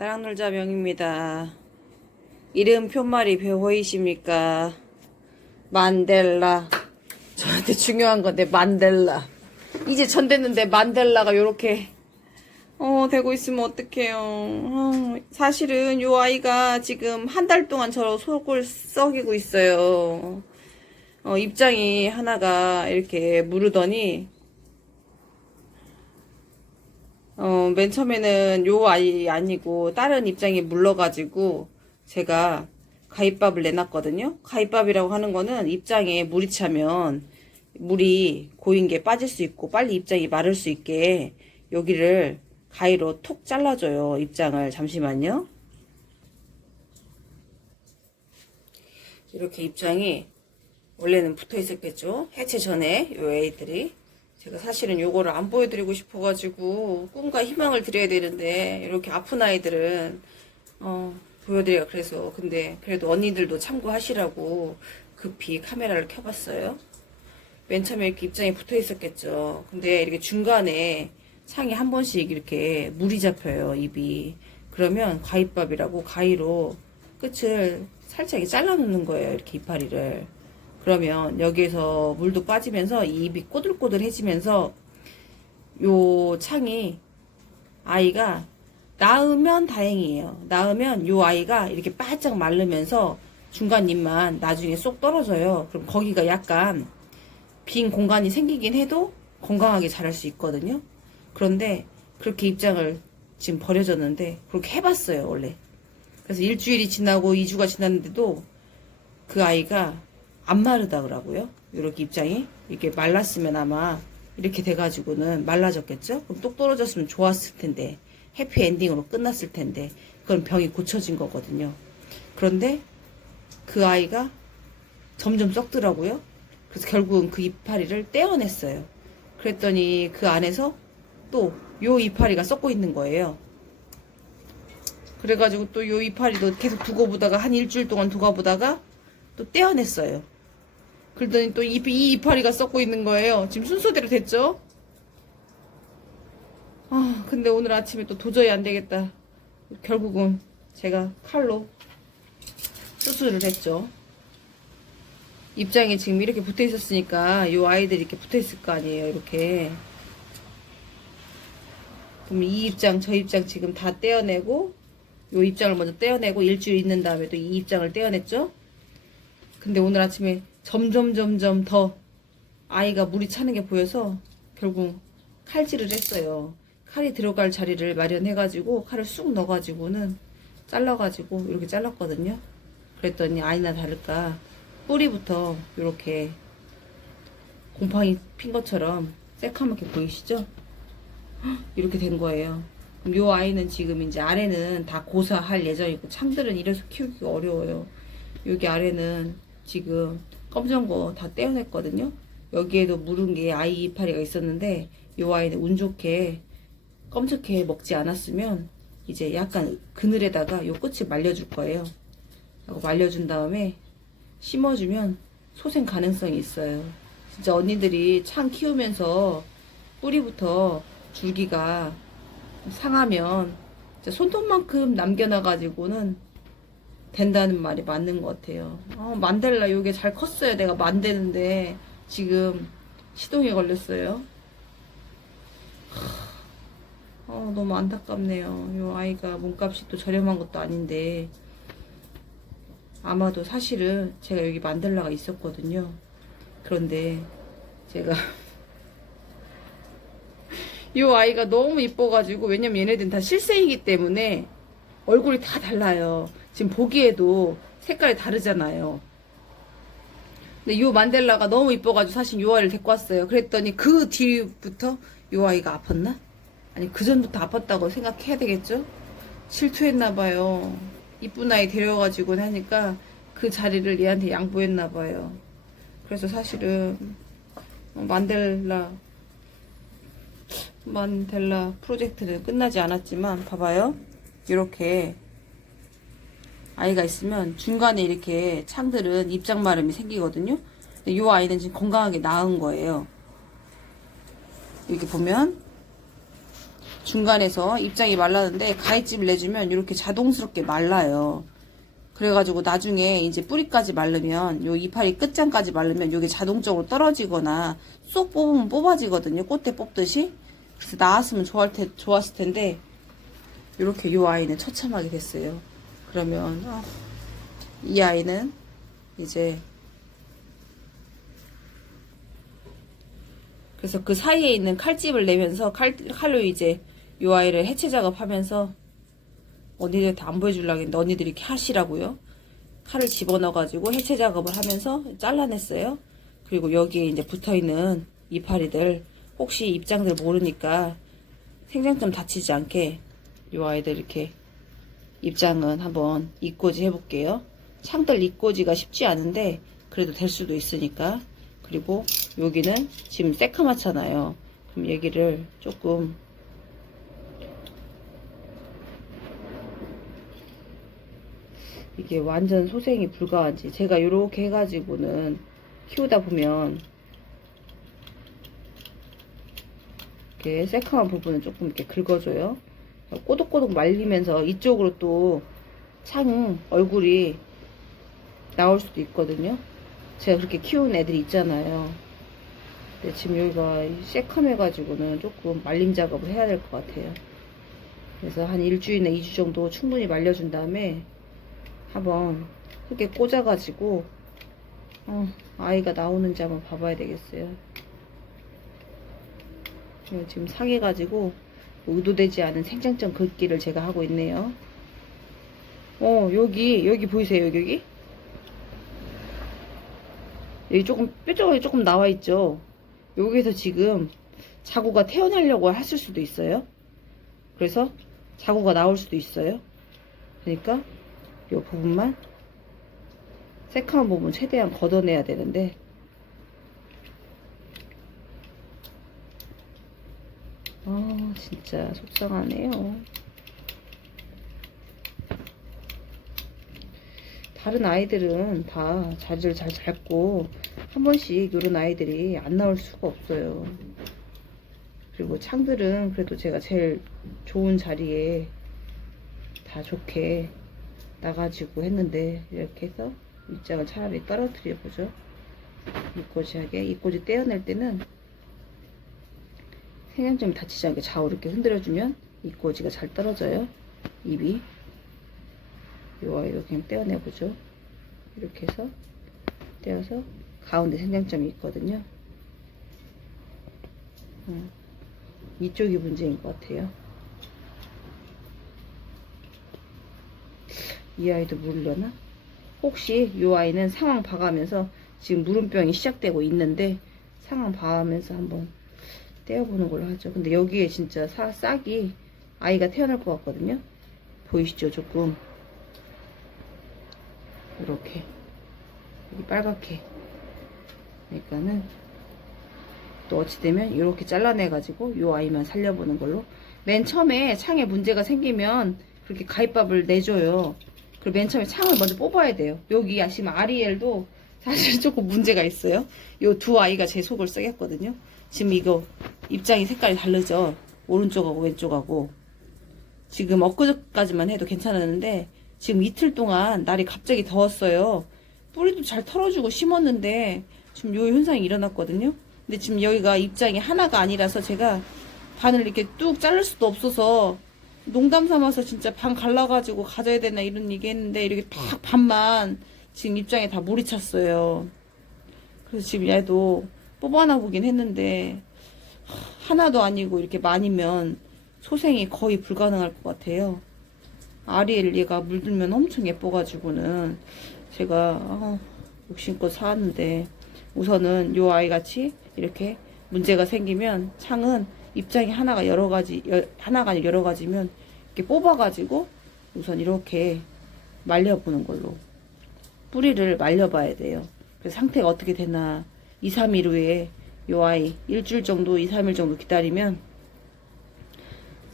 나랑 놀자 명입니다. 이름 표말이 보이십니까? 만델라. 저한테 중요한 건데 만델라. 이제 전 됐는데 만델라가 요렇게 되고 있으면 어떡해요. 사실은 요 아이가 지금 한 달 동안 저 속을 썩이고 있어요. 입장이 하나가 이렇게 무르더니 맨 처음에는 요 아이 아니고 다른 입장이 물러가지고 제가 가입밥을 내놨거든요. 가입밥이라고 하는 거는 입장에 물이 차면 물이 고인 게 빠질 수 있고 빨리 입장이 마를 수 있게 여기를 가위로 톡 잘라줘요. 입장을. 잠시만요. 이렇게 입장이 원래는 붙어 있었겠죠. 해체 전에 요 애들이. 제가 사실은 요거를 안 보여드리고 싶어가지고 꿈과 희망을 드려야 되는데 이렇게 아픈 아이들은 보여드려요. 그래서 근데 그래도 언니들도 참고하시라고 급히 카메라를 켜봤어요. 맨 처음에 이렇게 입장이 붙어 있었겠죠. 근데 이렇게 중간에 창이 한 번씩 이렇게 물이 잡혀요. 입이. 그러면 가위밥이라고 가위로 끝을 살짝 잘라 놓는 거예요. 이렇게 이파리를. 그러면 여기에서 물도 빠지면서 이 입이 꼬들꼬들해지면서 요 창이 아이가 낳으면 다행이에요. 낳으면 요 아이가 이렇게 바짝 마르면서 중간 입만 나중에 쏙 떨어져요. 그럼 거기가 약간 빈 공간이 생기긴 해도 건강하게 자랄 수 있거든요. 그런데 그렇게 입장을 지금 버려졌는데 그렇게 해봤어요. 원래. 그래서 일주일이 지나고 2주가 지났는데도 그 아이가 안 마르다더라고요. 이렇게 입장이 이렇게 말랐으면 아마 이렇게 돼가지고는 말라졌겠죠. 그럼 똑 떨어졌으면 좋았을 텐데 해피 엔딩으로 끝났을 텐데 그건 병이 고쳐진 거거든요. 그런데 그 아이가 점점 썩더라고요. 그래서 결국은 그 이파리를 떼어냈어요. 그랬더니 그 안에서 또 요 이파리가 썩고 있는 거예요. 그래가지고 또 요 이파리도 계속 두고 보다가 한 일주일 동안 두고 보다가 또 떼어냈어요. 그러더니 또 이 이파리가 썩고 있는 거예요. 지금 순서대로 됐죠? 근데 오늘 아침에 또 도저히 안 되겠다. 결국은 제가 칼로 수술을 했죠. 입장이 지금 이렇게 붙어 있었으니까 요 아이들이 이렇게 붙어 있을 거 아니에요. 이렇게. 그럼 이 입장, 저 입장 지금 다 떼어내고 요 입장을 먼저 떼어내고 일주일 있는 다음에 또 이 입장을 떼어냈죠. 근데 오늘 아침에 점점 더 아이가 물이 차는 게 보여서 결국 칼질을 했어요. 칼이 들어갈 자리를 마련해가지고 칼을 쑥 넣어가지고는 잘라가지고 이렇게 잘랐거든요. 그랬더니 아니나 다를까 뿌리부터 이렇게 곰팡이 핀 것처럼 새카맣게 보이시죠? 이렇게 된 거예요. 그럼 요 아이는 지금 이제 아래는 다 고사할 예정이고 창들은 이래서 키우기가 어려워요. 여기 아래는 지금 검정 거 다 떼어냈거든요. 여기에도 물은 게 아이 이파리가 있었는데 요 아이는 운 좋게 검정게 먹지 않았으면 이제 약간 그늘에다가 요 끝을 말려줄 거예요. 하고 말려준 다음에 심어주면 소생 가능성이 있어요. 진짜 언니들이 창 키우면서 뿌리부터 줄기가 상하면 손톱만큼 남겨놔가지고는 된다는 말이 맞는 것 같아요. 만델라 요게 잘 컸어요. 내가 만드는데 지금 시동에 걸렸어요. 너무 안타깝네요. 요 아이가 몸값이 또 저렴한 것도 아닌데 아마도 사실은 제가 여기 만델라가 있었거든요. 그런데 제가 요 아이가 너무 이뻐가지고 왜냐면 얘네들은 다 실생이기 때문에 얼굴이 다 달라요. 지금 보기에도 색깔이 다르잖아요. 근데 요 만델라가 너무 이뻐가지고 사실 요 아이를 데리고 왔어요. 그랬더니 그 뒤부터 요 아이가 아팠나? 아니 그 전부터 아팠다고 생각해야 되겠죠? 질투했나봐요. 이쁜 아이 데려가지고 하니까 그 자리를 얘한테 양보했나봐요. 그래서 사실은 만델라 프로젝트는 끝나지 않았지만 봐봐요. 이렇게 아이가 있으면 중간에 이렇게 창들은 입장 마름이 생기거든요. 근데 이 아이는 지금 건강하게 나은 거예요. 이렇게 보면 중간에서 입장이 말랐는데 가위집을 내주면 이렇게 자동스럽게 말라요. 그래가지고 나중에 이제 뿌리까지 마르면 요 이파리 끝장까지 마르면 요게 자동적으로 떨어지거나 쏙 뽑으면 뽑아지거든요. 꽃대 뽑듯이. 그래서 나왔으면 좋았을 텐데 이렇게 요 아이는 처참하게 됐어요. 그러면 이 아이는 이제 그래서 그 사이에 있는 칼집을 내면서 칼로 이제 요 아이를 해체 작업하면서 언니들한테 안 보여주려고 했는데 언니들이 이렇게 하시라고요. 칼을 집어넣어가지고 해체 작업을 하면서 잘라냈어요. 그리고 여기에 이제 붙어있는 이파리들 혹시 입장들 모르니까 생장점 다치지 않게 요 아이들 이렇게 입장은 한번 이꼬지 해볼게요. 창들 이꼬지가 쉽지 않은데 그래도 될 수도 있으니까. 그리고 여기는 지금 새카맣잖아요. 그럼 여기를 조금 이게 완전 소생이 불가한지 제가 이렇게 해가지고는 키우다 보면 이렇게 새카만 부분은 조금 이렇게 긁어줘요. 꼬독꼬독 말리면서 이쪽으로 또 창 얼굴이 나올 수도 있거든요. 제가 그렇게 키우는 애들이 있잖아요. 근데 지금 여기가 새카매가지고는 조금 말림 작업을 해야 될 것 같아요. 그래서 한 일주일이나 2주 정도 충분히 말려준 다음에 한번 흙에 꽂아가지고 아이가 나오는지 한번 봐봐야 되겠어요. 지금 상해가지고 의도되지 않은 생장점 긁기를 제가 하고 있네요. 여기 보이세요? 여기 조금 뾰족하게 조금 나와 있죠. 여기서 지금 자구가 태어나려고 했을 수도 있어요. 그래서 자구가 나올 수도 있어요. 그러니까 이 부분만 새카만 부분 최대한 걷어내야 되는데 진짜 속상하네요. 다른 아이들은 다 자리를 잘 잡고 한 번씩 이런 아이들이 안 나올 수가 없어요. 그리고 창들은 그래도 제가 제일 좋은 자리에 다 좋게 나가지고 했는데 이렇게 해서 입장을 차라리 떨어뜨려 보죠. 이꼬지하게. 이꼬지 떼어낼 때는 생장점이 다치지 않게 좌우 이렇게 흔들어주면 이꼬지가 잘 떨어져요. 입이. 요 아이로 그냥 떼어내보죠. 이렇게 해서 떼어서 가운데 생장점이 있거든요. 이쪽이 문제인 것 같아요. 이 아이도 물려나? 혹시 이 아이는 상황 봐가면서 지금 물음병이 시작되고 있는데 상황 봐가면서 한번 떼어보는 걸로 하죠. 근데 여기에 진짜 싹이 아이가 태어날 것 같거든요. 보이시죠? 조금 이렇게 여기 빨갛게. 그러니까는 또 어찌되면 이렇게 잘라내 가지고 이 아이만 살려보는 걸로. 맨 처음에 창에 문제가 생기면 그렇게 가위밥을 내줘요. 그리고 맨 처음에 창을 먼저 뽑아야 돼요. 여기 지금 아리엘도 사실 조금 문제가 있어요. 요 두 아이가 제 속을 썩였거든요. 지금 이거 입장이 색깔이 다르죠. 오른쪽하고 왼쪽하고. 지금 엊그저까지만 해도 괜찮았는데 지금 이틀 동안 날이 갑자기 더웠어요. 뿌리도 잘 털어주고 심었는데 지금 요 현상이 일어났거든요. 근데 지금 여기가 입장이 하나가 아니라서 제가 반을 이렇게 뚝 자를 수도 없어서 농담 삼아서 진짜 반 갈라가지고 가져야 되나 이런 얘기 했는데 이렇게 딱 반만 지금 입장에 다 물이 찼어요. 그래서 지금 얘도 뽑아놔 보긴 했는데 하나도 아니고 이렇게 많이면 소생이 거의 불가능할 것 같아요. 아리엘 얘가 물들면 엄청 예뻐가지고는 제가 욕심껏 사왔는데 우선은 요 아이 같이 이렇게 문제가 생기면 창은 입장이 하나가 하나가 아니라 여러 가지면 이렇게 뽑아가지고 우선 이렇게 말려보는 걸로. 뿌리를 말려봐야 돼요. 그래서 상태가 어떻게 되나 2, 3일 후에 요 아이 일주일 정도 2, 3일 정도 기다리면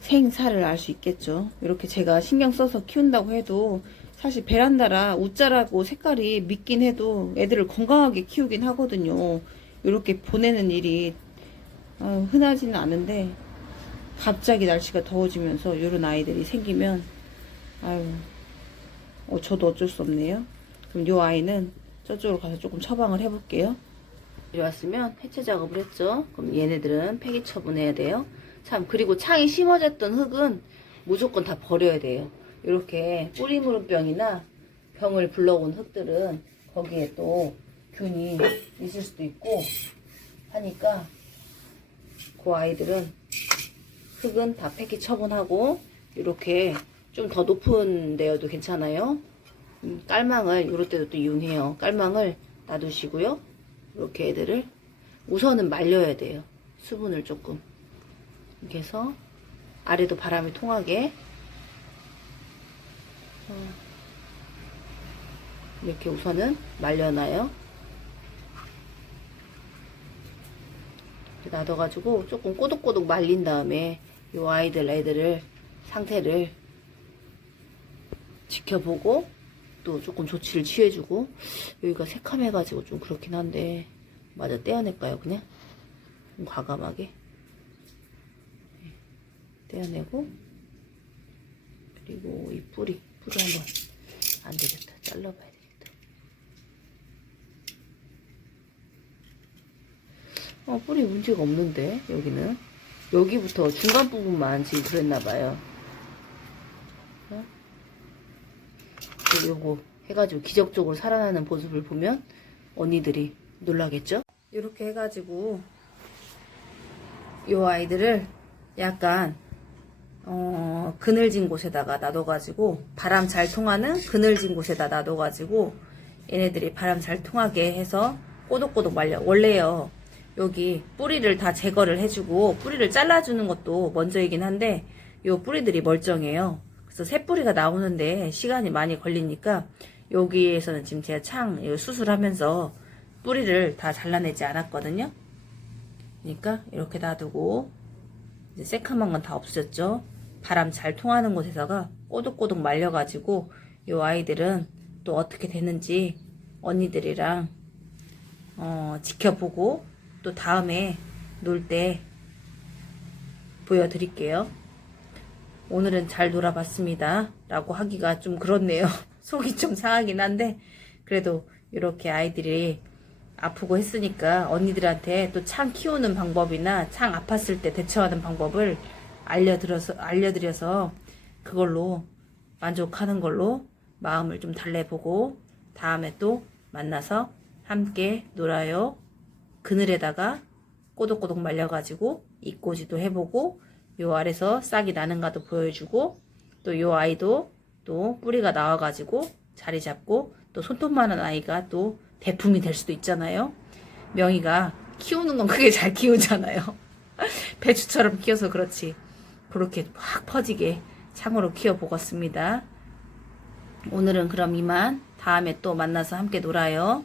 생사를 알 수 있겠죠. 이렇게 제가 신경 써서 키운다고 해도 사실 베란다라 웃자라고 색깔이 밉긴 해도 애들을 건강하게 키우긴 하거든요. 이렇게 보내는 일이 흔하지는 않은데 갑자기 날씨가 더워지면서 이런 아이들이 생기면 아유 저도 어쩔 수 없네요. 그럼 이 아이는 저쪽으로 가서 조금 처방을 해볼게요. 이리 왔으면 해체 작업을 했죠. 그럼 얘네들은 폐기 처분해야 돼요. 참, 그리고 창이 심어졌던 흙은 무조건 다 버려야 돼요. 이렇게 뿌리무름병이나 병을 불러온 흙들은 거기에 또 균이 있을 수도 있고 하니까 그 아이들은 흙은 다 폐기 처분하고 이렇게 좀 더 높은 데여도 괜찮아요. 깔망을 이럴 때도 또 이용해요. 깔망을 놔두시고요. 이렇게 애들을 우선은 말려야 돼요. 수분을 조금 이렇게 해서 아래도 바람이 통하게 이렇게 우선은 말려놔요. 이렇게 놔둬가지고 조금 꼬독꼬독 말린 다음에 이 애들을 상태를 지켜보고 또 조금 조치를 취해주고. 여기가 새카매가지고 좀 그렇긴 한데 마저 떼어낼까요? 그냥 좀 과감하게 떼어내고, 그리고 이 뿌리 한번 안되겠다, 잘라봐야 되겠다. 뿌리 문제가 없는데 여기는 여기부터 중간 부분만 지금 그랬나봐요. 요거 해가지고 기적적으로 살아나는 모습을 보면 언니들이 놀라겠죠? 이렇게 해가지고 요 아이들을 약간 그늘진 곳에다가 놔둬가지고 바람 잘 통하는 그늘진 곳에다 놔둬가지고 얘네들이 바람 잘 통하게 해서 꼬독꼬독 말려. 원래요 여기 뿌리를 다 제거를 해주고 뿌리를 잘라주는 것도 먼저이긴 한데 요 뿌리들이 멀쩡해요. 그래서 새 뿌리가 나오는데 시간이 많이 걸리니까 여기에서는 지금 제가 창 수술하면서 뿌리를 다 잘라내지 않았거든요. 그러니까 이렇게 놔두고 이제 새카만 건 다 없어졌죠. 바람 잘 통하는 곳에다가 꼬독꼬독 말려가지고 이 아이들은 또 어떻게 되는지 언니들이랑 지켜보고 또 다음에 놀 때 보여드릴게요. 오늘은 잘 놀아봤습니다 라고 하기가 좀 그렇네요. 속이 좀 상하긴 한데 그래도 이렇게 아이들이 아프고 했으니까 언니들한테 또 창 키우는 방법이나 창 아팠을 때 대처하는 방법을 알려드려서 그걸로 만족하는 걸로 마음을 좀 달래보고 다음에 또 만나서 함께 놀아요. 그늘에다가 꼬독꼬독 말려가지고 입꼬지도 해보고 요 아래서 싹이 나는가도 보여주고 또 요 아이도 또 뿌리가 나와가지고 자리 잡고 또 손톱만한 아이가 또 대품이 될 수도 있잖아요. 명희가 키우는 건 크게 잘 키우잖아요. 배추처럼 키워서 그렇지. 그렇게 확 퍼지게 창으로 키워보겠습니다. 오늘은 그럼 이만. 다음에 또 만나서 함께 놀아요.